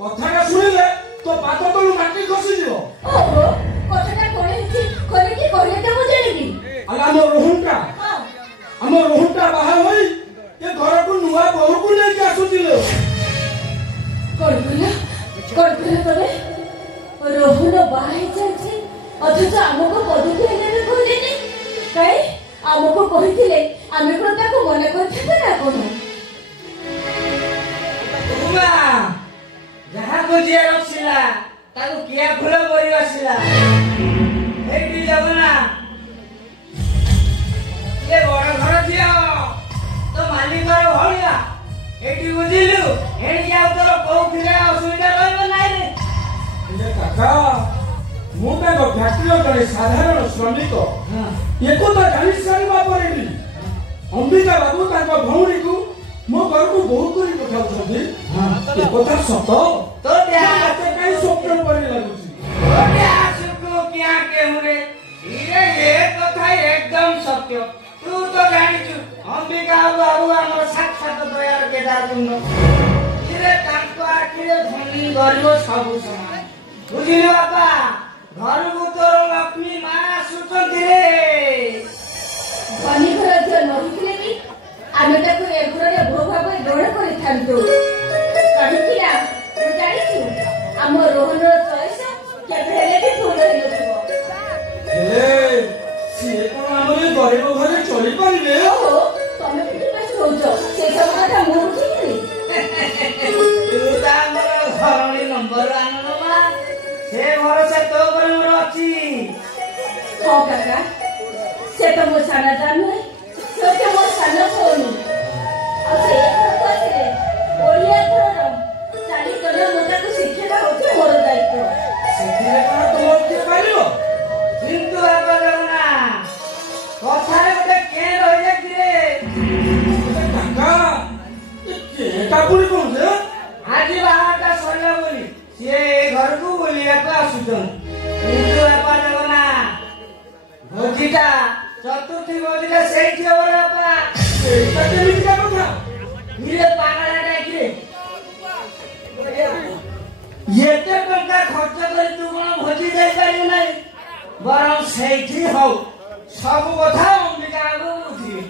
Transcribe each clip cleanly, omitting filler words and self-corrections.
कथाटा सुनिले तो पाद तलु माटी खसी जीव ओहो कथाटा कोने छि कोने की कहले त मु जानिबी अला हम रोहनटा बाहा होई ये घर को नुआ बहु को लेके आसुतिले कोन तबे रोहन बाहे जाय अथच आमको पदुके एने कहलेनी काई आमको कहिथिले आमे को ताको मना करथे ना कोन उमा जहा को जे रसिला ताको किया फुल बरी आसिला एठी जबना ये बड़ घर दियो तो मालिक रो होलिया एठी बुझिलु एठी जाउ तोर कोउथिले असुविधा रहबो नाही रे काका मु ताको फैक्ट्री जड़े साधारण श्रमिक एको तो जानि सारिबा परे भी अंबिका बाबू ताको भौणी को मो घर को बहुत करी पठाउ छथि ये कथा सत तो त्या कई स्वप्न परे लागुछि तो त्या सुको क्या केहुरे ये कथा एकदम सत्य तू तो जानिछु अंबिका बाबू हमर साक्षात दयार केदार तुनो इरे तांको आखिरे धनी गरीब सब समान बुझिलो बापा घर को तोर लक्ष्मी मां सुचंती रे धनी घर जो नहिथिले भी आमे ताको ए घरे भो भाबे डोळे करि थांतो कहिकी ना तू जानिछु हम रोहन रो चॉइस केबे हेले भी फुल होई नथिबो ए सिए कोन हमरे गरीब घरे चली पारिबे ओहो तमे किति बस होजो से सब कथा मु बुझिली तू ता मोर घरणी नंबर आननो मा से भरोसा तो पर मोर अछि हो काका से तो मो साना जानु से तो मो साना फोनी आ से एक से ओडिया घर चाली कले मोटा को शिक्षेटा होते मोर दायित्व सेथिरे कोन तुम के पारिबो किंतु बाबा जगना कथारे गोटे के रहि जाति रे काका केटा पुरी कोन जे आज बाहाटा सरला बोली से घर को बोलिया को आसुचन किंतु बाबा जगना भोजिटा चतुर्थी भोजिटा सेठी हो बाबा एटा केमिति का कथा धीरे पागल डाकिरे येते टंका खर्च करी तू कोन भोजी जाई पारियो नै बरं सेठी हो सब कथा अंबिका को बुझी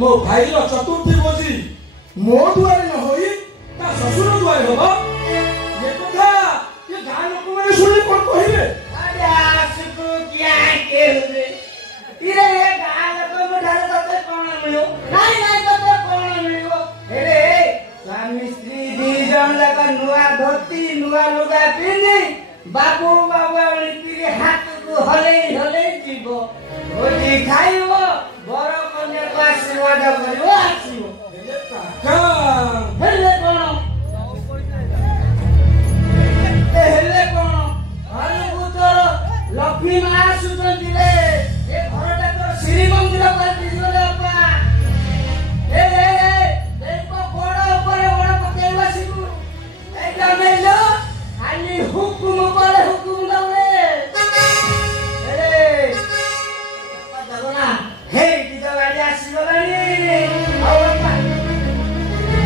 मो भाई रो चतुर्थी बोझी मो दुआरे न होई ता ससुर दुआरे होबो ये कथा ये गां लोक माने सुनि कोन कहिबे अरे आसुको क्या के हुए इरे ये गां लोक मठारे तते कोन मिलो नाही तते कोन मिलो हेरे स्वामी स्त्री दी जन लगा नुआ धोती नुआ लुगा पिनी बाबू नीति हाथ को हले जीवो भोजी खाइबो बर कन्या को आशीर्वाद करिवो आसीबो काका हेले कोन घर को तोर लक्ष्मी मां सुचंती रे ए घरटा तोर श्री मंदिर पर दिसो रे अपा देखो बड़ ऊपर बड़ पके बसिकु एटा नेलो खाली हुकुम पर हुकुम दवे जगना हे की तो गाड़ी आसी गलानी आओ अपा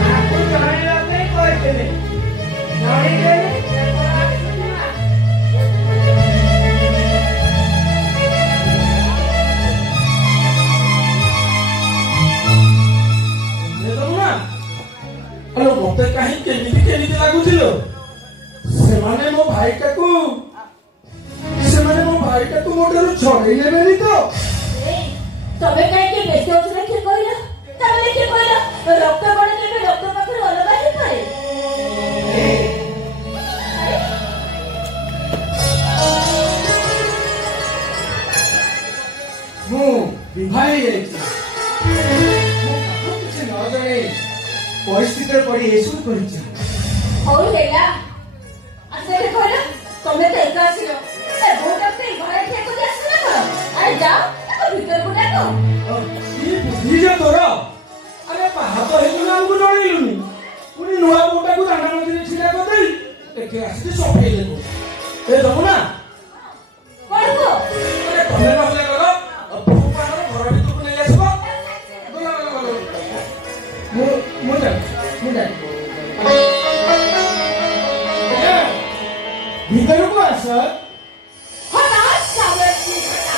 आपको जाने लगे कोई देले जाने के हेलो मते काहे केमिति लागुथिलो से माने मो भाईटा को मोटर छोड़े नेबेनी तो तबे काहे के बेसी होछ के कहला तबे के कहला रक्त बड़ के रक्त पाखर अलगा ही पाए मो विभाई गेछि मो किछ न जाने परिस्थिति पड़ी एसु करिछ हो हेला आसे के कहला तमे त एका आसिलो ए भोटा पे घरे के को आसना कर अरे जाओ ताको भीतर को डाको ई बुद्धि जे तोर अरे पाहात हेतु हमको जणैलुनी पुनी नुआ बोटा को दाना मझे छिला कर देई एके आसी सफेई लेको ए जमुना कोन को अरे तमे रहले करो अब भूपान घर भीतर को ले आसबो मु जा ଭିତରକୁ ଆସ। ହଠାତ୍ ସାବରଣୀ କଥା।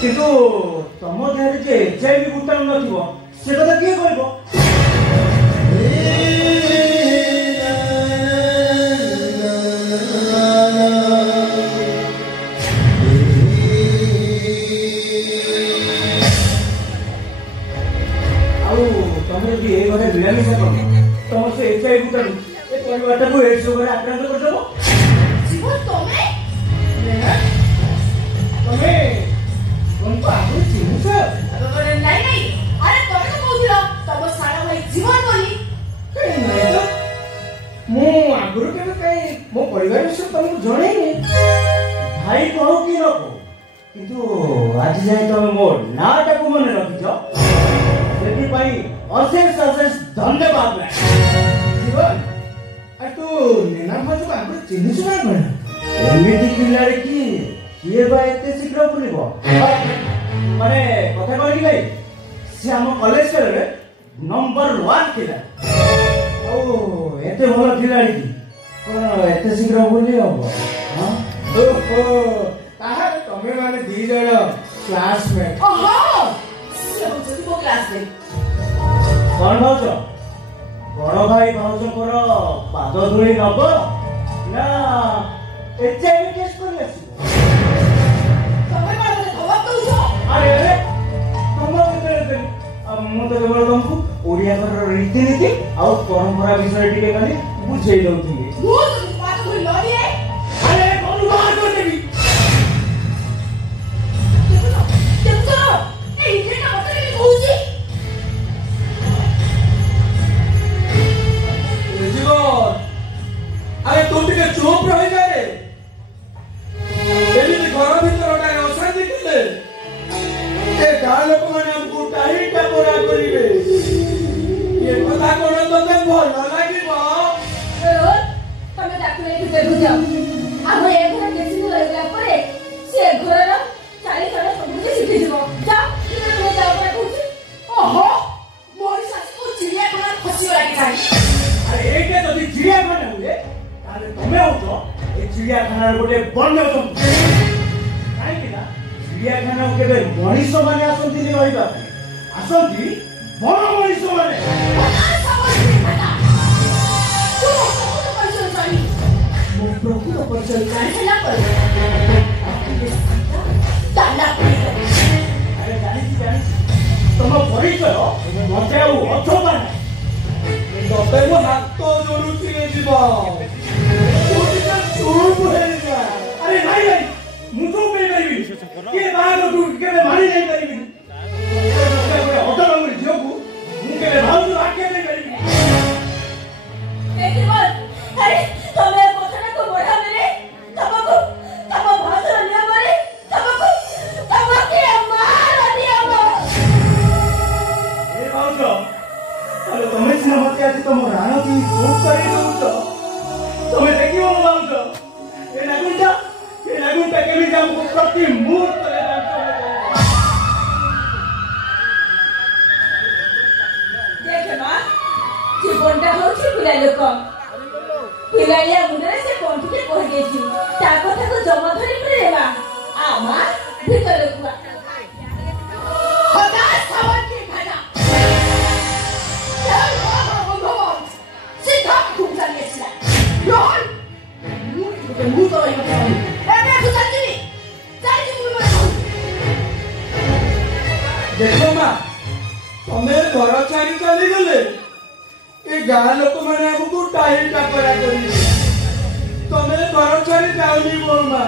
କିନ୍ତୁ ତମ ଦେହରେ ଯେ HIV ଭୂତାଣୁ ନଥିବ ସେ କଥା କିଏ କହିବ? ଆଉ ତମେ ଯଦି ଏ ଘରେ ମିଳାମିଶା କର ତମ ସେ HIV ଭୂତାଣୁ ଏ ପରିବାରଟାକୁ ଏଡ୍ସ ରୋଗରେ ଆକ୍ରାନ୍ତ କରିଦେବ। ତମେ ତମେ तुमको आगु चिन्ह अरे नहीं नहीं अरे तमे तो कहउथिलो तब सारा भाई जीवन बोली कहीं नहीं तो मु आगुरु केबे कहीं मो परिवार विषय तुमको जणैनी भाई कहू कि न कहू किंतु आज जाए तुम मो नाटा को मन रखिछ सेति पई अशेष अशेष धन्यवाद जीवन आ तू नेना भाई को आगु चिन्ह सुना कोन एमिति किलाड़ी की ये बा एते शीघ्र बुलिबो माने कथा कहली भाई से हम कॉलेज रे नंबर 1 थिला ओ एते भलो खिलाड़ी की कोन एते शीघ्र बुली हबो हां ओहो ताहा तमे माने दी जण क्लासमेट ओहो से होची को क्लासमेट कोन भाउज बड़ भाई भाउज कर पाद धुली नब ना एचआईवी टेस्ट कर आसी अरे अरे ମୁଁ ତ କେବଳ ତମକୁ ଓଡ଼ିଆ ଘରର ରୀତିନୀତି ଆଉ ପରମ୍ପରା ବିଷୟରେ ଟିକେ ଖାଲି ବୁଝେଇ ଦଉଥିଲି। ଆରେ କଣ ବାହାର କରିଦେବି अरे तू टिके चुप रही जाए एमिति घर भीतर काय अशांति केले ए गाँ लोक माने हमको टाही टापोरा करिवे ये कथा कोन तते भल लागिबो तमे ताकू ले भीतर बुझाओ हम ए घर केसी रहला परे से घरर 40 जण सब शिखि जीवो जा तमे जाओ परे कहूची ओहो मोरी सास को चिड़िया खाना फसी लागी जाई अरे एके जदी चिड़िया खाना हुए ताले तमे होतो ए चिड़िया खाना गोटे बन्य जंतु काई कि ना चिड़िया खाना केबे मनीष माने आसंती नि रहिबा आसंती बड़ मनीष माने प्रभु तो परिचय जाने पर ताला अरे जानी तुम परिचय मते आउ अथो माने तते को हाथ जोड़ुची रे जीवा तू टिके चुप हे जा अरे नहीं नहीं मु तो पे करबी के बाग तू के मारी नहीं करबी ऑटो नंबर जियो को मु के भाउ आके नहीं करबी एक बार अरे तमे कोठना को बड़ा मेरे तमको तम भाषा लिया मारे तमको तमके मार दिया मो ए भाउ अरे तुम सिना मते आज तुम राणा की खूब करी दउछ तुम देखियो भाउ ए लागुंटा के भी हमको प्रति मुहूर्त रे ପିଲା ଲୋକ ପିଲାଳିଆ ମୁଣ୍ଡରେ ସେ କଣ ଟିକେ କହିଦେଇଛି ତା କଥାକୁ ଜମା ଧରି ପୁରେଇବା ଆମା ଭିତରକୁ देखो माँ तुम्हें घर छाड़ी चली गले ये गाँ लोक मैंने हमको टाइम टापरा करी तुम्हें घर छाड़ी जाओनी मो माँ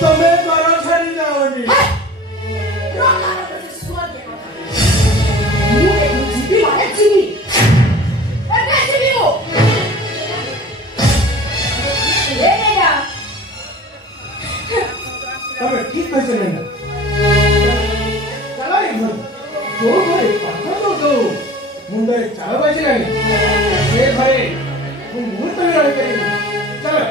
तुम्हें घर छाड़ी जाओनी तमें ठीक कैसे लेना चला एक घर जो घरे पाखर तो दो मुंडे चाल बाजी नहीं ये घरे वो मुंह तो नहीं रही चलो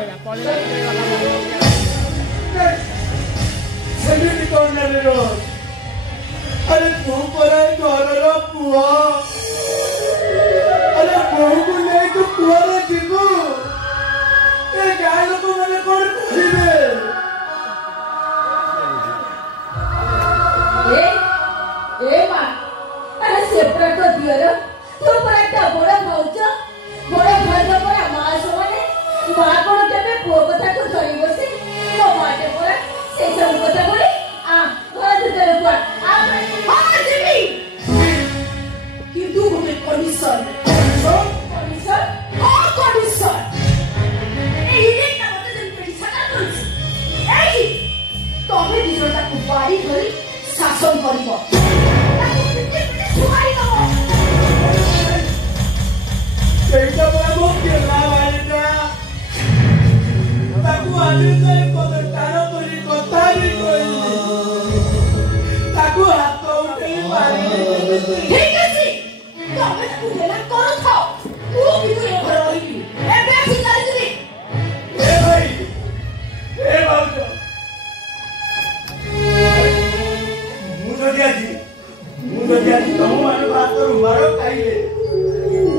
सभी निकल नहीं रो अरे तू पर घर रो पुआ अरे बहू को नहीं तो पुआ रे जीवो ये गाय लोग मैंने कौन कहिबे ए मा अरे सेपरा को दियो तो पराटा बड़ा मौज बड़ा भाग बड़ा मां सोने मां कोन केबे पुओ कथा को धरि बसे तो माटे परा से सब कथा बोली आ घर भीतर को आ जीवी किंतु गोटे कंडीशन हां कंडीशन ए इने का मते जन पैसा का करछ एई तमे दिजोटा को बारी धरि शासन करिवो कैसा बड़ा मुख के लाभ आएगा ताकू आदमी से पकड़ तारो करी कथा भी कोई ताकू हाथ तो उठे मारी ठीक है जी तमे ताकू देना करो थाओ तू भी तो ये घर रही ए बैठ चल जी ए भाई ए बाबू मुझे दिया जी तुम मान बात करो मारो खाइए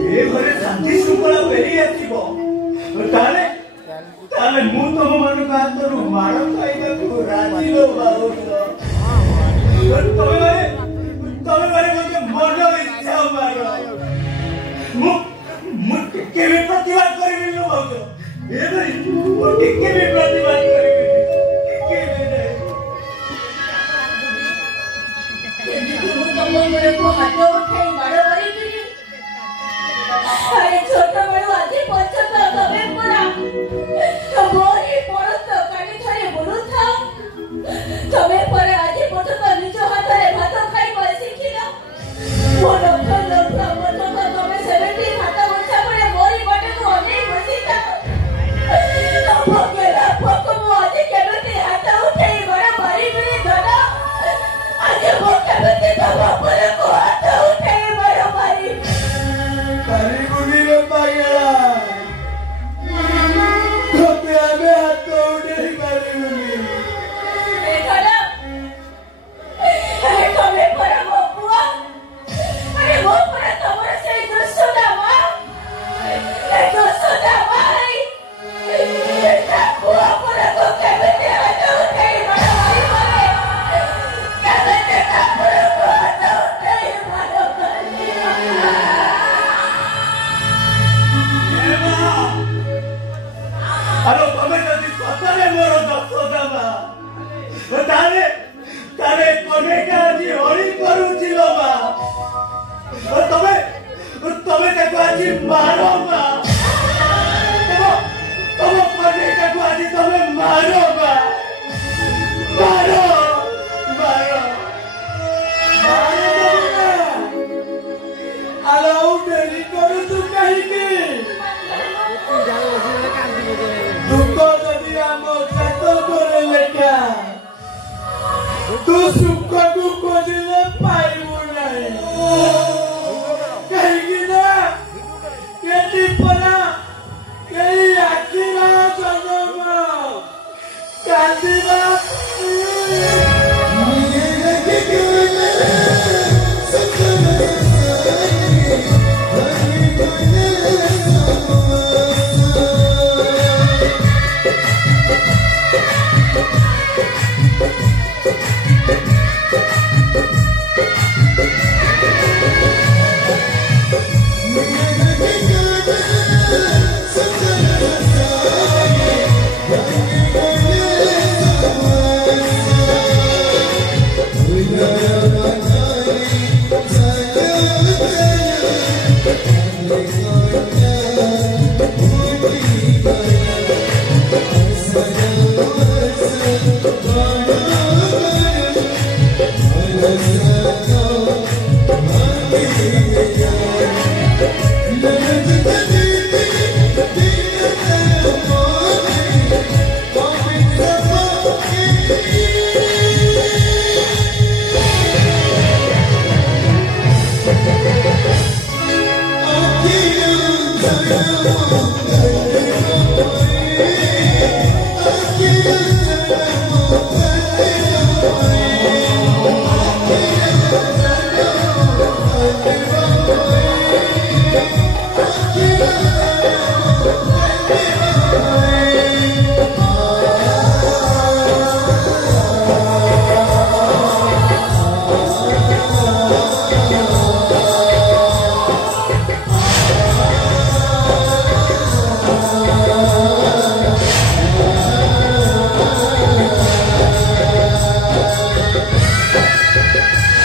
ये घरे शांति शृंखला बेरी आसीबो ताले ताले मु तुम मान बात करो मारो खाइए को राजी लो बाबू तमे मारे मुझे मरनो इच्छा मारो मु के भी प्रतिवाद करिबि लो बाबू ए भाई मु के भी प्रतिवाद करिबि के भी मेरे को हाथ उठाई मारो मारी करी अरे छोटा बड़ो आधी पछा तो कबे पड़ा बोरी पड़त कानी थरे बोलु था कबे परे आधी पछा तो निजो हाथ रे भात खाई बसी खिला बोलो बोलो बोलो कबे सेवेटी हाथ बछा पड़े बोरी बटे को अने बसी था भोगेला भोको आधी केबे हाथ उठाई मारो मारी करी दादा आज भोका बते तो बापर को हाथ उठाई मारो मारी तारी गुनी रे पागला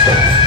I